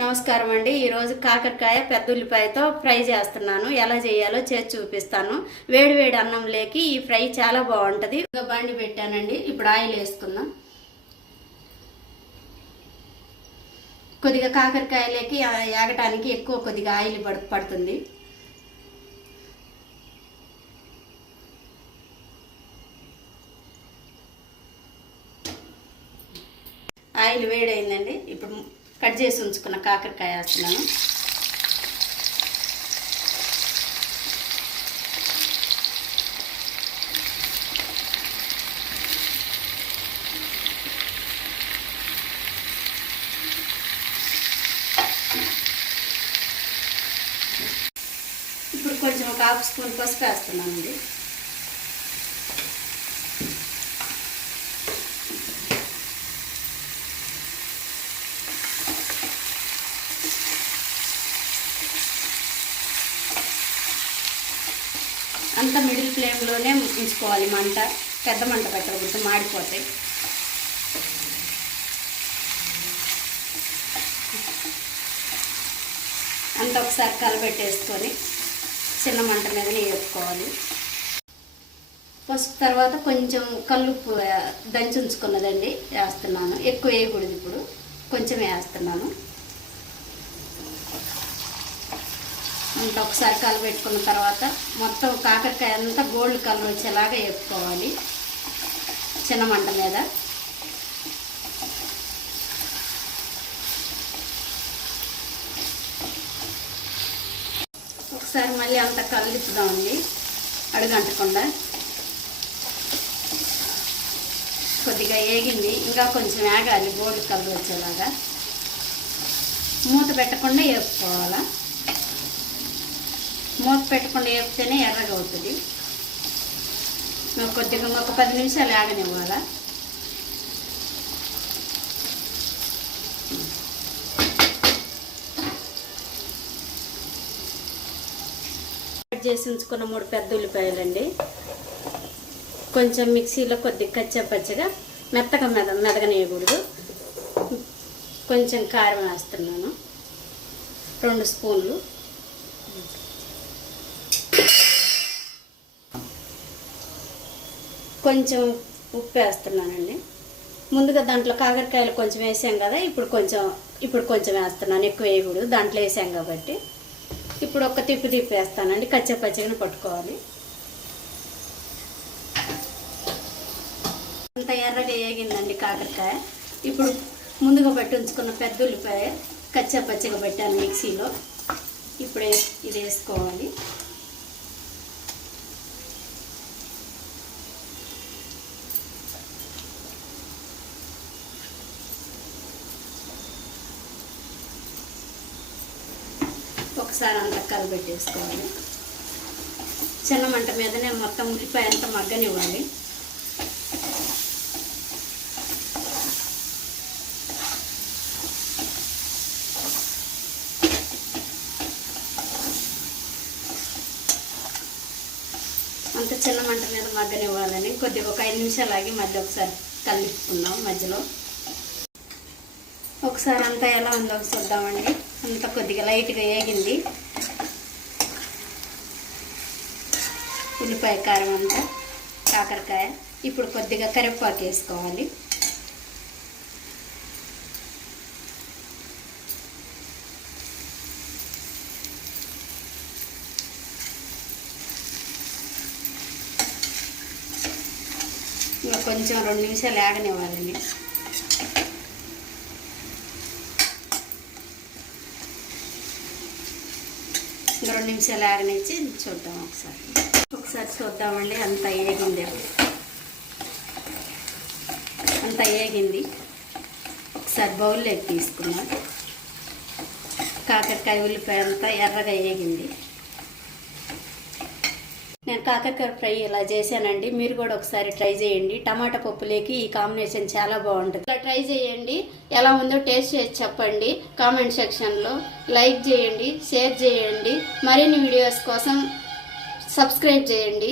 నమస్కారం అండి. ఈరోజు కాకరకాయ పెద్ద ఉల్లిపాయతో ఫ్రై చేస్తున్నాను. ఎలా చేయాలో చేసి చూపిస్తాను. వేడి వేడి అన్నం లేకి ఈ ఫ్రై చాలా బాగుంటుంది. ఇంకా బండి పెట్టానండి. ఇప్పుడు ఆయిల్ వేసుకుందాం. కొద్దిగా కాకరకాయలకి ఏగటానికి ఎక్కువ కొద్దిగా ఆయిల్ పడుతుంది. ఆయిల్ వేడైందండి. ఇప్పుడు కట్ చేసి ఉంచుకున్న కాకరకాయ వేస్తున్నాను. ఇప్పుడు కొంచెం ఒక హాఫ్ స్పూన్ పసుపు వేస్తున్నానండి. అంతా మిడిల్ ఫ్లేమ్లోనే ఉంచుకోవాలి. మంట పెద్ద మంట పెట్టకూడదు, మాడిపోతాయి. అంతా ఒకసారి కలబెట్టేసుకొని చిన్న మంట మీదనే వేసుకోవాలి. పసుపు తర్వాత కొంచెం కల్లుప్పు దంచి ఉంచుకున్నదండి వేస్తున్నాను. ఎక్కువ వేయకూడదు, ఇప్పుడు కొంచెం వేస్తున్నాను. అంతా ఒకసారి కలబెట్టుకున్న తర్వాత మొత్తం కాకరకాయ అంతా గోల్డ్ కలర్ వచ్చేలాగా వేపుకోవాలి చిన్న మంట మీద. ఒకసారి మళ్ళీ అంతా కలుపుదామండి, అడుగంటకుండా. కొద్దిగా వేగింది, ఇంకా కొంచెం వేగాలి గోల్డ్ కలర్ వచ్చేలాగా. మూత పెట్టకుండా వేపుకోవాలా. మూత పెట్టకుండా వేపితేనే ఎర్రగా అవుతుంది. కొద్దిగా ఒక 10 నిమిషాలు ఆగనివ్వాలా. కట్ చేసి ఉంచుకున్న 3 పెద్ద ఉల్లిపాయలండి. కొంచెం మిక్సీలో కొద్దిగా కచ్చపచ్చగా మెత్తగా మెదగనేయకూడదు. కొంచెం కారం వేస్తున్నాను, 2 స్పూన్లు. కొంచెం ఉప్పు వేస్తున్నానండి. ముందుగా దాంట్లో కాకరకాయలు కొంచెం వేసాం కదా, ఇప్పుడు కొంచెం వేస్తున్నాను. ఎక్కువ వేయకూడదు, దాంట్లో వేసాం కాబట్టి. ఇప్పుడు ఒక తిప్పి వేస్తానండి. కచ్చపచ్చగా పట్టుకోవాలి. అంత ఎర్రగా వేగిందండి కాకరకాయ. ఇప్పుడు ముందుగా పట్టి ఉంచుకున్న పెద్ద ఉల్లిపాయ కచ్చపచ్చగా పెట్టాను మిక్సీలో. ఇప్పుడు ఇది వేసుకోవాలి. ఒకసారి అంతా కలబెట్టేసుకోవాలి. చిన్న మంట మీదనే మొత్తం ఉల్లిపాయ అంతా మగ్గనివ్వాలి. అంత చిన్న మంట మీద మగ్గనివ్వాలని కొద్దిగా ఒక 5 నిమిషాలు ఆగి మళ్ళీ ఒకసారి కలుపుకుందాం మధ్యలో. ఒకసారి అంతా ఎలా ఉందో చూద్దామండి. అంతా కొద్దిగా లైట్గా వేగింది ఉల్లిపాయ కారం అంతా, కాకరకాయ. ఇప్పుడు కొద్దిగా కరివేపాకు వేసుకోవాలి. ఇంకా కొంచెం 2 నిమిషాలు ఆగనివ్వాలండి. ఇంకా 2 నిమిషాలు ఆగనిచ్చి చూద్దాం. ఒకసారి చూద్దామండి. అంతా వేగింది. ఒకసారి బౌల్లోకి తీసుకున్నాం. కాకరకాయ ఉల్లిపాయ అంతా ఎర్రగా వేగింది. నేను కాకరకాయ ఫ్రై ఇలా చేశానండి. మీరు కూడా ఒకసారి ట్రై చేయండి. టమాటా పప్పులేకి ఈ కాంబినేషన్ చాలా బాగుంటుంది. ఇలా ట్రై చేయండి. ఎలా ఉందో టేస్ట్ చేసి చెప్పండి కామెంట్ సెక్షన్లో. లైక్ చేయండి, షేర్ చేయండి. మరిన్ని వీడియోస్ కోసం సబ్స్క్రైబ్ చేయండి.